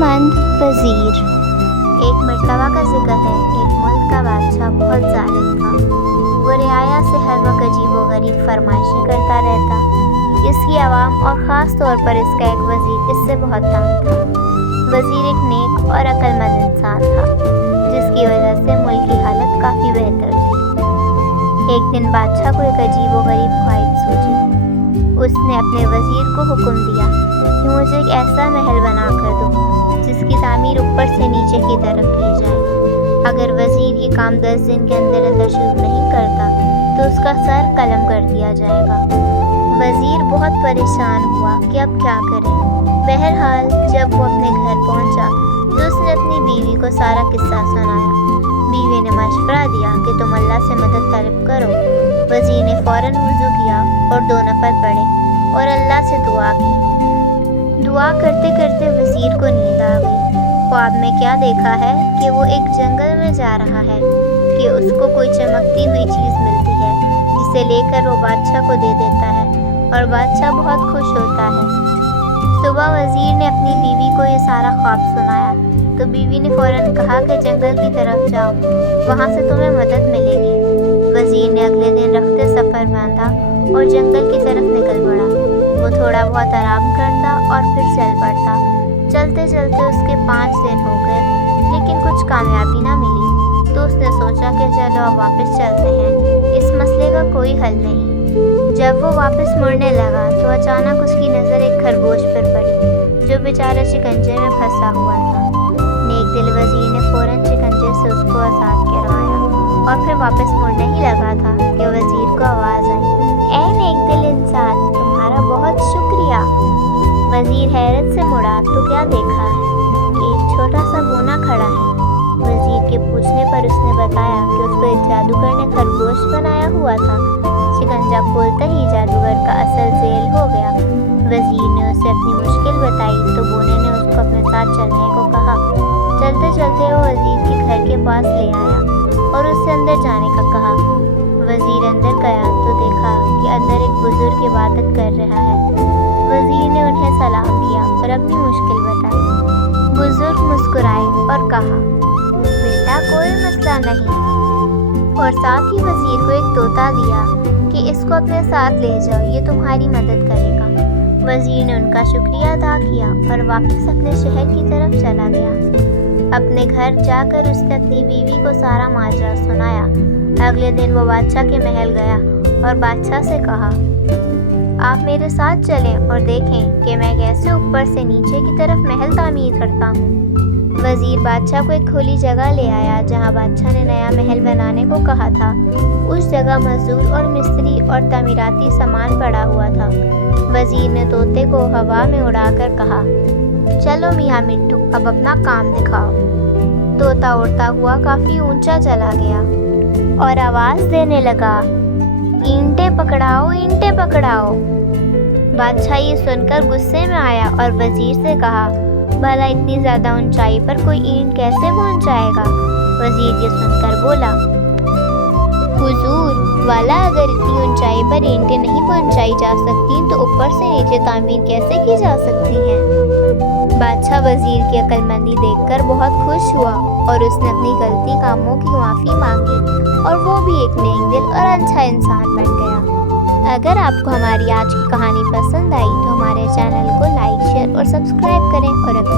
مند وزیر۔ ایک مرتبہ کا ذکر ہے، ایک ملک کا بادشاہ بہت ظالم تھا۔ وہ رعایا سے ہر وقت عجیب و غریب فرمائشیں کرتا رہتا۔ اس کی عوام اور خاص طور پر اس کا ایک وزیر اس سے بہت تنگ تھا۔ وزیر ایک نیک اور عقل مند انسان تھا، جس کی وجہ سے ملک کی حالت کافی بہتر تھی۔ ایک دن بادشاہ کو ایک عجیب و غریب خواہش سوچی۔ اس نے اپنے وزیر کو حکم دیا کہ مجھے ایک ایسا محل بنا کر دو جس کی تعمیر اوپر سے نیچے کی طرف کی جائے۔ اگر وزیر یہ کام 10 دن کے اندر شروع نہیں کرتا تو اس کا سر قلم کر دیا جائے گا۔ وزیر بہت پریشان ہوا کہ اب کیا کرے۔ بہرحال جب وہ اپنے گھر پہنچا تو اس نے اپنی بیوی کو سارا قصہ سنایا۔ بیوی نے مشورہ دیا کہ تم اللہ سے مدد طلب کرو۔ وزیر نے فوراً وضو کیا اور 2 نفل پڑھے اور اللہ سے دعا کی۔ دعا کرتے کرتے وزیر کو نیند آ گئی۔ خواب میں کیا دیکھا ہے کہ وہ ایک جنگل میں جا رہا ہے کہ اس کو کوئی چمکتی ہوئی چیز ملتی ہے جسے لے کر وہ بادشاہ کو دے دیتا ہے اور بادشاہ بہت خوش ہوتا ہے۔ صبح وزیر نے اپنی بیوی کو یہ سارا خواب سنایا تو بیوی نے فوراً کہا کہ جنگل کی طرف جاؤ، وہاں سے تمہیں مدد ملے گی۔ وزیر نے اگلے دن رخت سفر باندھا اور جنگل کی طرف نکل پڑا۔ وہ تھوڑا بہت آرام کرتا اور پھر چل پڑتا۔ چلتے چلتے اس کے 5 دن ہو گئے لیکن کچھ کامیابی نہ ملی، تو اس نے سوچا کہ چلو اب واپس چلتے ہیں، اس مسئلے کا کوئی حل نہیں۔ جب وہ واپس مڑنے لگا تو اچانک اس کی نظر ایک خرگوش پر پڑی جو بیچارہ شکنجے میں پھنسا ہوا تھا۔ نیک دل وزیر نے فوراً شکنجے سے اس کو آزاد کروایا اور پھر واپس مڑنے ہی لگا تھا کہ وزیر کو آواز آئی، اے نیک دل انسان، تمہارا بہت شکریہ۔ وزیر حیرت سے مڑا تو کیا دیکھا ہے کہ ایک چھوٹا سا بونا کھڑا ہے۔ وزیر کے پوچھنے پر اس نے بتایا کہ اس کو ایک جادوگر نے خرگوش بنایا ہوا تھا۔ شکنجہ کھولتے ہی جادوگر کا اصل ذیل ہو گیا۔ وزیر نے اسے اپنی مشکل بتائی تو بونے نے اس کو اپنے ساتھ چلنے کو کہا۔ چلتے چلتے وہ وزیر کے گھر کے پاس لے آیا اور اس سے اندر جانے کا کہا۔ وزیر اندر گیا تو دیکھا کہ اندر ایک بزرگ عبادت کر رہا ہے۔ وزیر نے انہیں سلام کیا اور اپنی مشکل بتائی۔ بزرگ مسکرائے اور کہا، بیٹا کوئی مسئلہ نہیں، اور ساتھ ہی وزیر کو ایک طوطا دیا کہ اس کو اپنے ساتھ لے جاؤ، یہ تمہاری مدد کرے گا۔ وزیر نے ان کا شکریہ ادا کیا اور واپس اپنے شہر کی طرف چلا گیا۔ اپنے گھر جا کر اس نے اپنی بیوی کو سارا ماجرا سنایا۔ اگلے دن وہ بادشاہ کے محل گیا اور بادشاہ سے کہا، آپ میرے ساتھ چلیں اور دیکھیں کہ میں کیسے اوپر سے نیچے کی طرف محل تعمیر کرتا ہوں۔ وزیر بادشاہ کو ایک کھلی جگہ لے آیا جہاں بادشاہ نے نیا محل بنانے کو کہا تھا۔ اس جگہ مزدور اور مستری اور تعمیراتی سامان پڑا ہوا تھا۔ وزیر نے طوطے کو ہوا میں اڑا کر کہا، چلو میاں مٹھو اب اپنا کام دکھاؤ۔ طوطا اڑتا ہوا کافی اونچا چلا گیا اور آواز دینے لگا، اینٹیں پکڑاؤ، اینٹیں پکڑاؤ۔ بادشاہ یہ سن کر غصے میں آیا اور وزیر سے کہا، بھلا اتنی زیادہ اونچائی پر کوئی اینٹ کیسے پہنچ جائے گا؟ وزیر یہ سن کر بولا، حضور والا، اگر اتنی اونچائی پر اینٹیں نہیں پہنچائی جا سکتی تو اوپر سے نیچے تعمیر کیسے کی جا سکتی ہیں؟ بادشاہ وزیر کی عقل مندی دیکھ کر بہت خوش ہوا اور اس نے اپنی غلطی کاموں کی معافی مانگی اور وہ بھی ایک نیک دل اور اچھا انسان بن گیا۔ اگر آپ کو ہماری آج کی کہانی پسند آئی تو ہمارے چینل کو لائک، شیئر اور سبسکرائب کریں اور اپنی